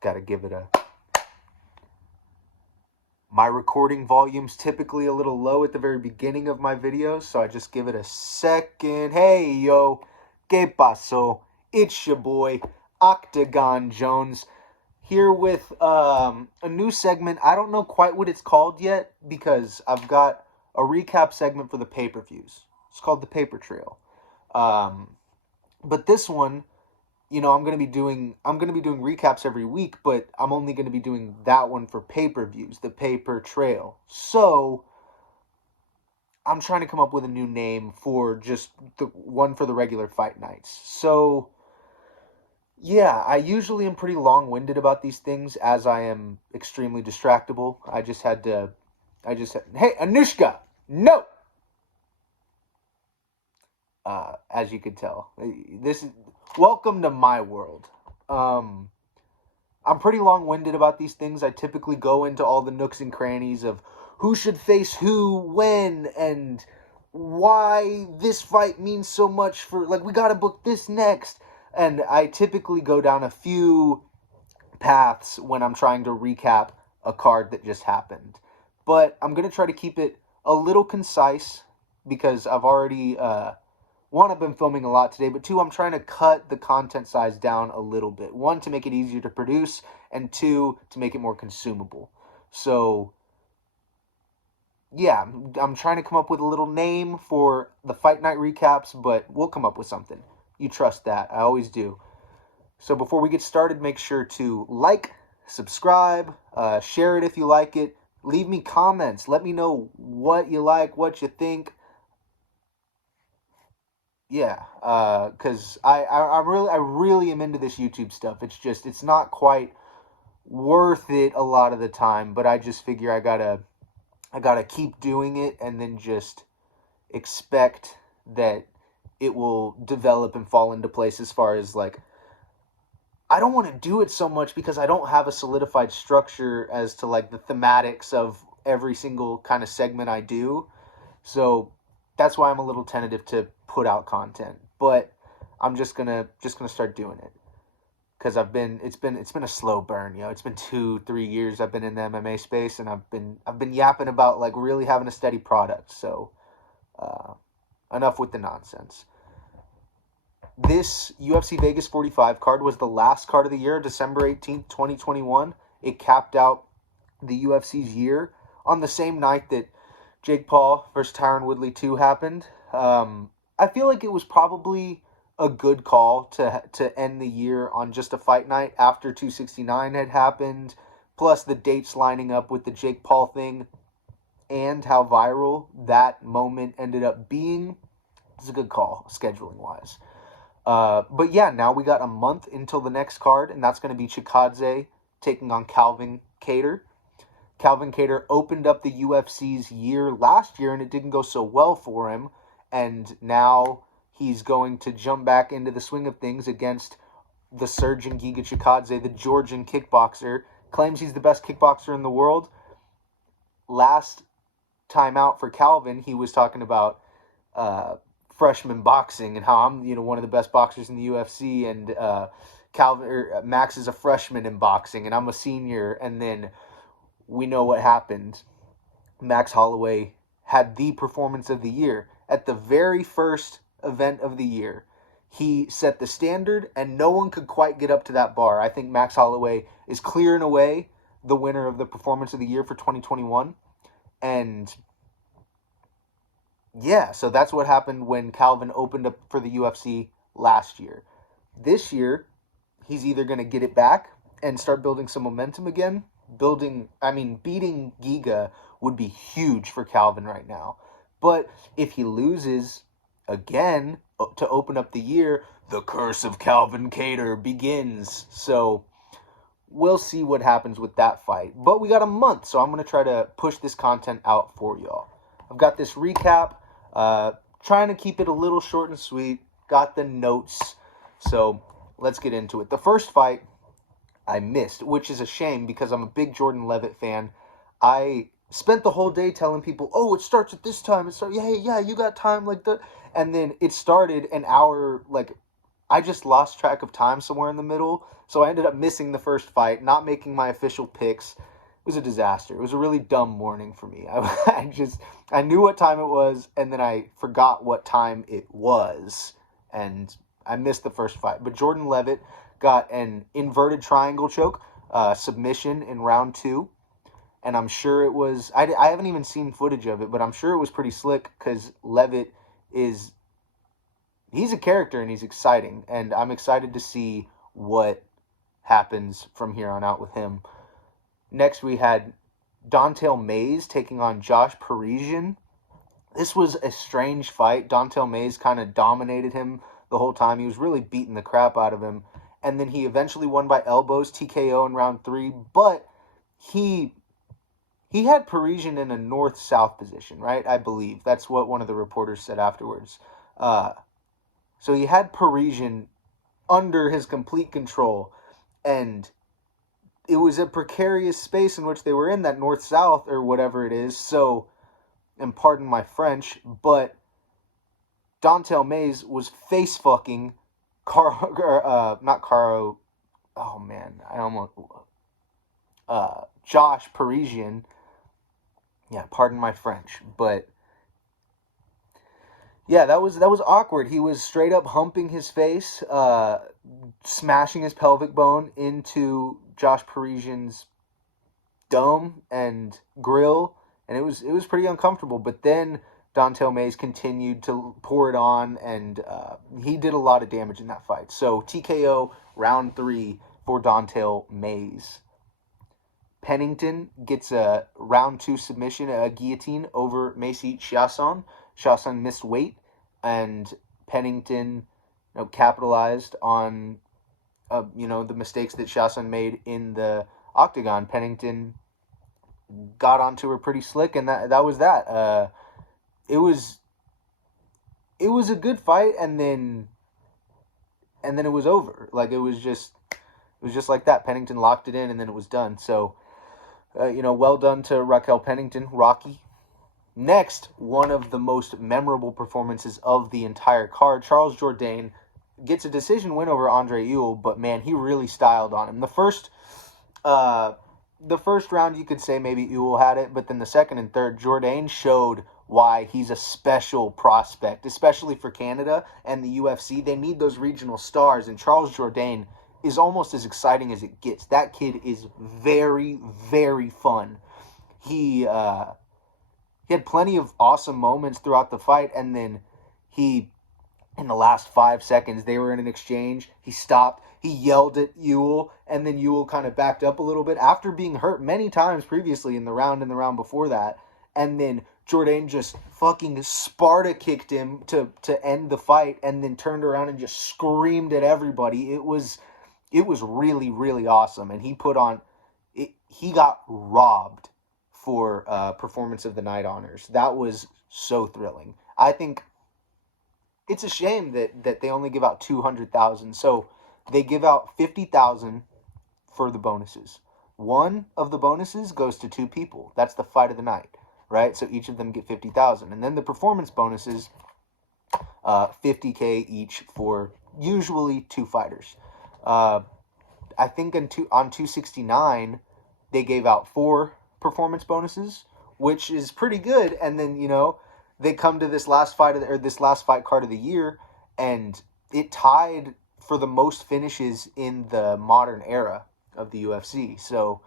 Gotta give it a... My recording volume's typically a little low at the very beginning of my videos, so I just give it a second. Hey, yo, ¿qué pasó? It's your boy, Octagon Jones, here with a new segment. I don't know quite what it's called yet, because I've got a recap segment for the pay-per-views. It's called the Paper Trail. But this one, you know, I'm gonna be doing recaps every week, but I'm only gonna be doing that one for pay-per-views, the Paper Trail. So I'm trying to come up with a new name for just the one for the regular fight nights. So yeah, I usually am pretty long-winded about these things, as I am extremely distractible. Hey, Anushka, no! As you could tell, welcome to my world. I'm pretty long-winded about these things. I typically go into all the nooks and crannies of who should face who, when, and why this fight means so much for, like, we gotta book this next. And I typically go down a few paths when I'm trying to recap a card that just happened. But I'm going to try to keep it a little concise, because I've already... one, I've been filming a lot today, but two, I'm trying to cut the content size down a little bit. One, to make it easier to produce, and two, to make it more consumable. So, yeah, I'm trying to come up with a little name for the Fight Night recaps, but we'll come up with something. You trust that. I always do. So before we get started, make sure to like, subscribe, share it if you like it. Leave me comments. Let me know what you like, what you think. Yeah, because I really am into this YouTube stuff. It's not quite worth it a lot of the time, but I just figure I gotta keep doing it, and then just expect that it will develop and fall into place. As far as, like, I don't want to do it so much because I don't have a solidified structure as to, like, the thematics of every single kind of segment I do. So that's why I'm a little tentative to put out content. But I'm just gonna start doing it, because it's been a slow burn. You know, it's been 2-3 years I've been in the MMA space, and I've been yapping about, like, really having a steady product. So enough with the nonsense. This UFC Vegas 45 card was the last card of the year, December 18th, 2021. It capped out the UFC's year on the same night that Jake Paul versus Tyron Woodley 2 happened. I feel like it was probably a good call to end the year on just a fight night after 269 had happened, plus the dates lining up with the Jake Paul thing and how viral that moment ended up being. It's a good call, scheduling-wise. But yeah, now we got a month until the next card, and that's going to be Chikadze taking on Calvin Keator. Calvin Keator opened up the UFC's year last year, and it didn't go so well for him. And now he's going to jump back into the swing of things against the surging Giga Chikadze, the Georgian kickboxer. Claims he's the best kickboxer in the world. Last time out for Calvin, he was talking about freshman boxing and how I'm, one of the best boxers in the UFC, and Max is a freshman in boxing and I'm a senior. And then we know what happened. Max Holloway had the performance of the year at the very first event of the year. He set the standard, and no one could quite get up to that bar. I think Max Holloway is clearing away the winner of the performance of the year for 2021. And yeah, so that's what happened when Calvin opened up for the UFC last year. This year, he's either going to get it back and start building some momentum again. Beating Giga would be huge for Calvin right now. But if he loses again to open up the year, the curse of Calvin Keator begins. So we'll see what happens with that fight. But we got a month, so I'm going to try to push this content out for y'all. I've got this recap, trying to keep it a little short and sweet. Got the notes, so let's get into it. The first fight I missed, which is a shame because I'm a big Jordan Levitt fan. I spent the whole day telling people, oh, it starts at this time. Yeah, you got time like that. And then it started an hour, like I just lost track of time somewhere in the middle, so I ended up missing the first fight, not making my official picks. It was a disaster. It was a really dumb morning for me. I knew what time it was, and then I forgot what time it was, and I missed the first fight. But Jordan Levitt got an inverted triangle choke submission in round 2, and I'm sure it was. I haven't even seen footage of it, but I'm sure it was pretty slick because Levitt is. He's a character and he's exciting, and I'm excited to see what happens from here on out with him. Next, we had Dontel Mays taking on Josh Parisian. This was a strange fight. Dontel Mays kind of dominated him the whole time. He was really beating the crap out of him, and then he eventually won by elbows, TKO in round 3, but he had Parisian in a north-south position, right? I believe. That's what one of the reporters said afterwards. So he had Parisian under his complete control, and it was a precarious space in which they were in, that north-south or whatever it is. So, and pardon my French, but Dontel Mays was face-fucking Josh Parisian. Yeah, pardon my French, but yeah, that was awkward. He was straight up humping his face, smashing his pelvic bone into Josh Parisian's dome and grill, and it was pretty uncomfortable. But then Dontel Mays continued to pour it on, and he did a lot of damage in that fight. So TKO round 3 for Dontel Mays. Pennington gets a round 2 submission, a guillotine over Macy Chiasson. Chiasson missed weight, and Pennington capitalized on the mistakes that Chiasson made in the octagon. Pennington got onto her pretty slick, and that was that. It was a good fight, and then it was over. Like it was just like that. Pennington locked it in, and then it was done. So, well done to Raquel Pennington, Rocky. Next, one of the most memorable performances of the entire card, Charles Jourdain gets a decision win over Andre Ewell, but man, he really styled on him. The first round, you could say maybe Ewell had it, but then the second and third, Jourdain showed why he's a special prospect, especially for Canada and the UFC. They need those regional stars, and Charles Jourdain is almost as exciting as it gets. That kid is very, very fun. He had plenty of awesome moments throughout the fight, and then in the last 5 seconds, they were in an exchange. He stopped. He yelled at Ewell, and then Ewell kind of backed up a little bit after being hurt many times previously in the round before that. And then Jourdain just fucking Sparta kicked him to end the fight, and then turned around and just screamed at everybody. It was really, really awesome, and he got robbed for Performance of the Night honors. That was so thrilling. I think it's a shame that they only give out 200,000. So they give out 50,000 for the bonuses. One of the bonuses goes to 2 people. That's the fight of the night, right? So each of them get 50,000, and then the performance bonuses, 50K each for usually 2 fighters. I think on 269 they gave out 4 performance bonuses, which is pretty good. And then they come to this last fight card of the year, and it tied for the most finishes in the modern era of the UFC. So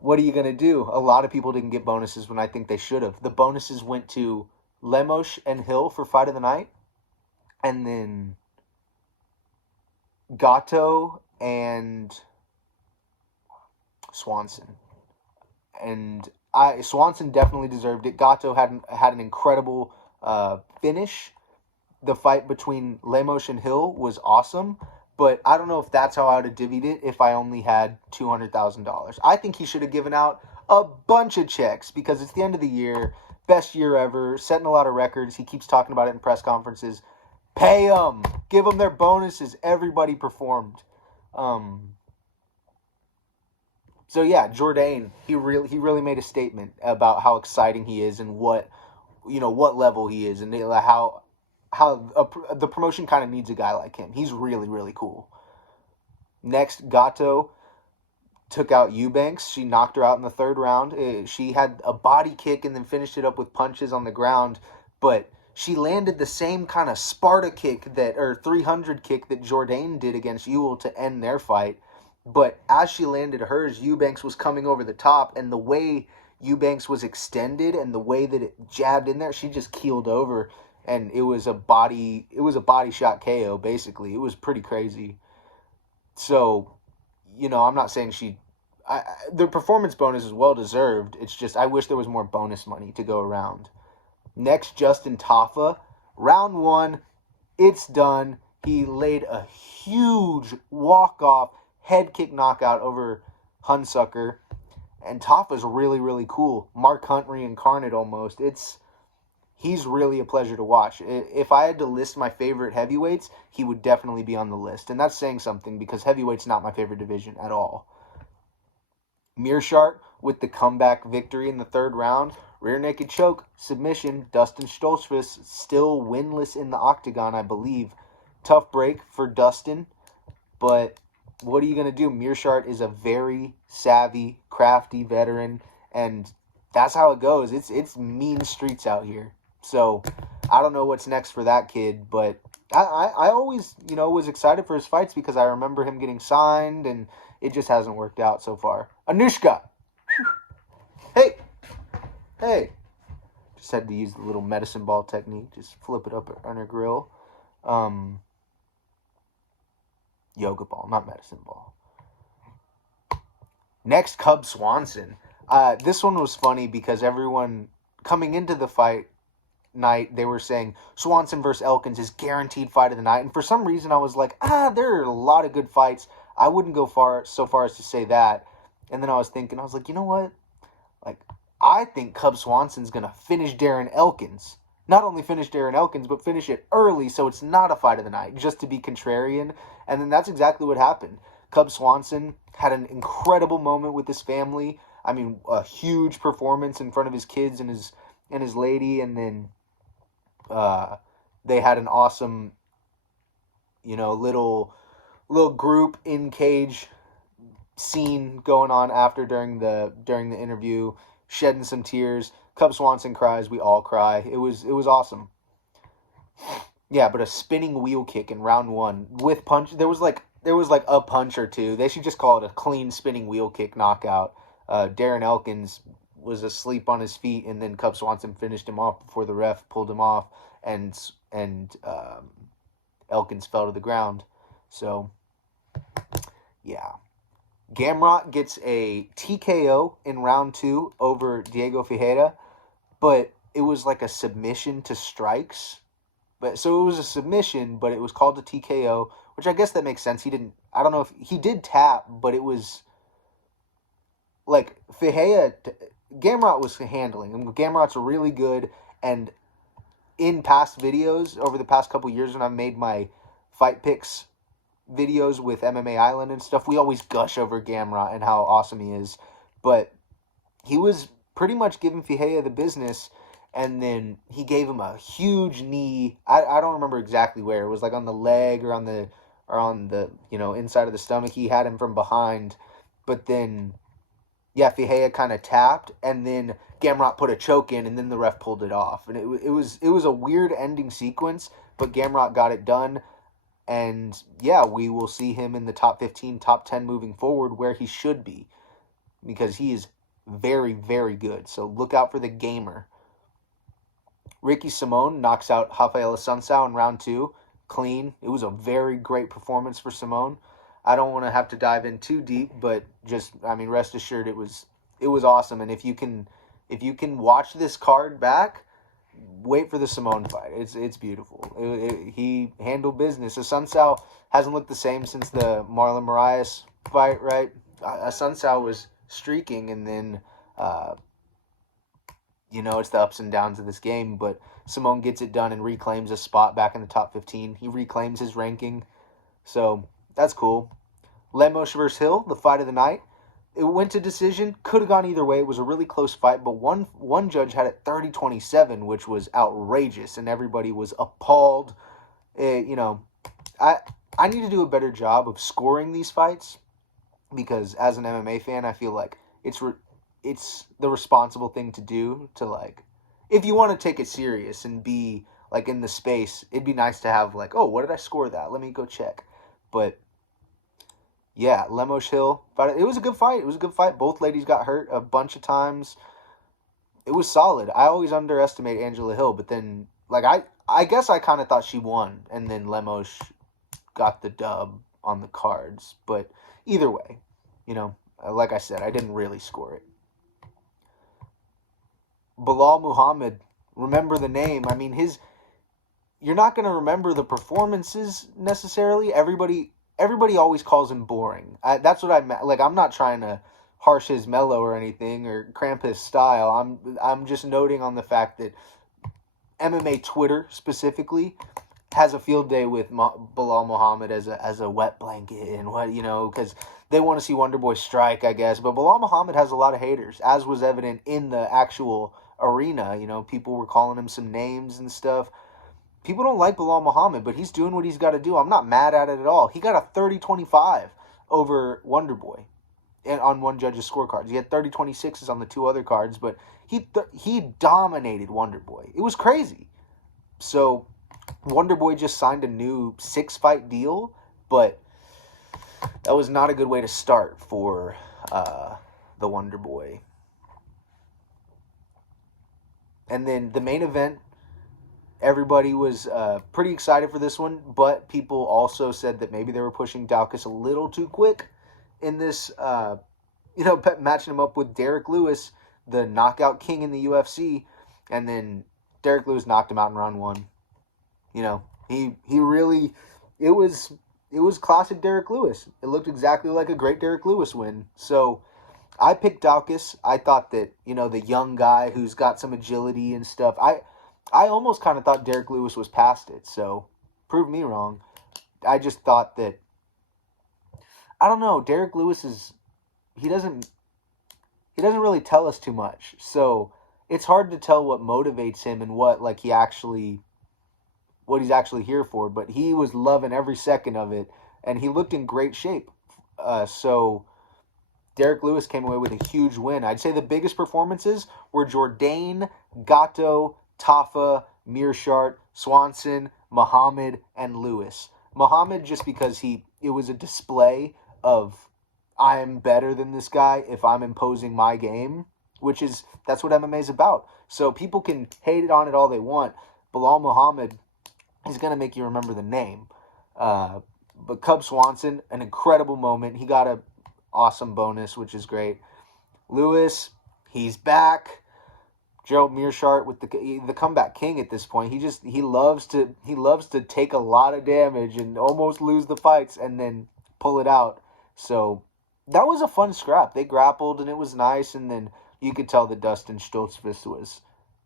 what are you gonna do? A lot of people didn't get bonuses when I think they should have. The bonuses went to Lemos and Hill for fight of the night, and then Gatto and Swanson. And Swanson definitely deserved it. Gatto had an incredible finish. The fight between Lemos and Hill was awesome, but I don't know if that's how I would have divvied it if I only had $200,000. I think he should have given out a bunch of checks because it's the end of the year, best year ever, setting a lot of records. He keeps talking about it in press conferences. Pay them, give them their bonuses. Everybody performed. So yeah, Jourdain, he really made a statement about how exciting he is and what level he is, and how the promotion kind of needs a guy like him. He's really, really cool. Next, Gato took out Eubanks. She knocked her out in the third round. She had a body kick and then finished it up with punches on the ground, but she landed the same kind of Sparta kick or 300 kick that Jourdain did against Ewell to end their fight. But as she landed hers, Eubanks was coming over the top, and the way Eubanks was extended and the way that it jabbed in there, she just keeled over, and it was a body shot KO basically. It was pretty crazy. So, I'm not saying the performance bonus is well deserved. It's just I wish there was more bonus money to go around. Next, Justin Tafa, round 1, it's done. He laid a huge walk-off head kick knockout over Hunsucker, and Tafa's really, really cool. Mark Hunt reincarnate almost. He's really a pleasure to watch. If I had to list my favorite heavyweights, he would definitely be on the list, and that's saying something because heavyweight's not my favorite division at all. Mearshart with the comeback victory in the third round. Rear naked choke, submission. Dustin Stoltzfus still winless in the octagon, I believe. Tough break for Dustin, but what are you going to do? Mearshart is a very savvy, crafty veteran, and that's how it goes. It's mean streets out here. So I don't know what's next for that kid, but I always, was excited for his fights because I remember him getting signed, and it just hasn't worked out so far. Anushka! Hey! Just had to use the little medicine ball technique. Just flip it up on her grill. Yoga ball, not medicine ball. Next, Cub Swanson. This one was funny because everyone coming into the fight night, they were saying Swanson versus Elkins is guaranteed fight of the night. And for some reason, I was like, there are a lot of good fights. I wouldn't go so far as to say that. And then I was like, you know what? I think Cub Swanson's going to finish Darren Elkins. Not only finish Darren Elkins, but finish it early so it's not a fight of the night, just to be contrarian. And then that's exactly what happened. Cub Swanson had an incredible moment with his family. I mean, a huge performance in front of his kids and his lady. And then they had an awesome, little group in cage scene going on after during the interview, shedding some tears. Cub Swanson cries, we all cry. It was awesome. Yeah, but a spinning wheel kick in round 1 with punch. There was a punch or two. They should just call it a clean spinning wheel kick knockout. Darren Elkins was asleep on his feet, and then Cub Swanson finished him off before the ref pulled him off, and Elkins fell to the ground. So, yeah. Gamrot gets a TKO in round 2 over Diego Ferreira, but it was like a submission to strikes. So it was a submission, but it was called a TKO, which I guess that makes sense. I don't know if he did tap, but it was like Ferreira, Gamrot was handling him. Gamrot's really good, and in past videos, over the past couple years when I've made my fight picks videos with MMA Island and stuff, we always gush over Gamrot and how awesome he is. But he was pretty much giving Ferreira the business, and then he gave him a huge knee. I don't remember exactly where. It was like on the leg or on the inside of the stomach. He had him from behind, but then Ferreira kind of tapped, and then Gamrot put a choke in, and then the ref pulled it off. And it was a weird ending sequence, but Gamrot got it done. And we will see him in the top 15, top 10 moving forward, where he should be, because he is very, very good. So look out for the gamer. Ricky Simón knocks out Rafael Assunção in round 2, clean. It was a very great performance for Simón. I don't want to have to dive in too deep, but rest assured it was awesome. And if you can watch this card back, wait for the Simón fight. It's beautiful. He handled business. Assunção hasn't looked the same since the Marlon Moraes fight, right? Assunção was streaking, and then it's the ups and downs of this game. But Simón gets it done and reclaims a spot back in the top 15. He reclaims his ranking, so that's cool. Lemos versus Hill, the fight of the night. It went to decision. Could have gone either way. It was a really close fight, but one judge had it 30-27, which was outrageous, and everybody was appalled. I need to do a better job of scoring these fights, because as an MMA fan, I feel like it's the responsible thing to do to, like, if you want to take it serious and be like in the space, it'd be nice to have like, oh, what did I score that? Let me go check. But yeah, Lemos Hill, but it was a good fight. It was a good fight. Both ladies got hurt a bunch of times. It was solid. I always underestimate Angela Hill, but then like I guess I kind of thought she won, and then Lemos got the dub on the cards. But either way, like I said, I didn't really score it. Bilal Muhammad, remember the name. I mean, you're not going to remember the performances necessarily. Everybody always calls him boring. That's what I meant. Like, I'm not trying to harsh his mellow or anything or cramp his style. I'm just noting on the fact that MMA Twitter specifically has a field day with Bilal Muhammad as a wet blanket and what, because they want to see Wonderboy strike, I guess. But Bilal Muhammad has a lot of haters, as was evident in the actual arena. People were calling him some names and stuff. People don't like Bilal Muhammad, but he's doing what he's got to do. I'm not mad at it at all. He got a 30-25 over Wonderboy and on one judge's scorecards. He had 30-26s on the two other cards, but he dominated Wonderboy. It was crazy. So Wonderboy just signed a new 6-fight deal, but that was not a good way to start for the Wonderboy. And then the main event, everybody was pretty excited for this one, but people also said that maybe they were pushing Daukaus a little too quick in this, matching him up with Derek Lewis, the knockout king in the UFC, and then Derek Lewis knocked him out in round 1. He really, it was classic Derek Lewis. It looked exactly like a great Derek Lewis win. So I picked Daukaus. I thought that, the young guy who's got some agility and stuff, I almost kind of thought Derek Lewis was past it, so prove me wrong. I just thought that, I don't know, Derek Lewis he doesn't really tell us too much, so it's hard to tell what motivates him and what he's actually here for, but he was loving every second of it, and he looked in great shape. So Derek Lewis came away with a huge win. I'd say the biggest performances were Jourdain, Gatto, Tafa, Mearshart, Swanson, Muhammad, and Lewis. Muhammad just because it was a display of, I am better than this guy if I'm imposing my game, that's what MMA is about. So people can hate on it all they want. Bilal Muhammad is going to make you remember the name. But Cub Swanson, an incredible moment. He got an awesome bonus, which is great. Lewis, he's back. Gerald Mearshart with the comeback king at this point. He loves to take a lot of damage and almost lose the fights and then pull it out. So that was a fun scrap. They grappled and it was nice, and then you could tell that Dustin Stoltzfus was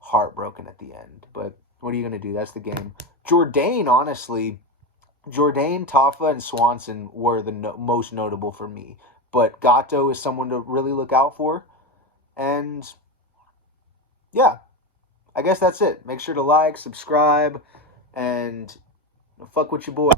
heartbroken at the end. But what are you going to do? That's the game. Jourdain, honestly, Tafa, and Swanson were the most notable for me. But Gatto is someone to really look out for. And yeah, I guess that's it. Make sure to like, subscribe, and fuck with your boy.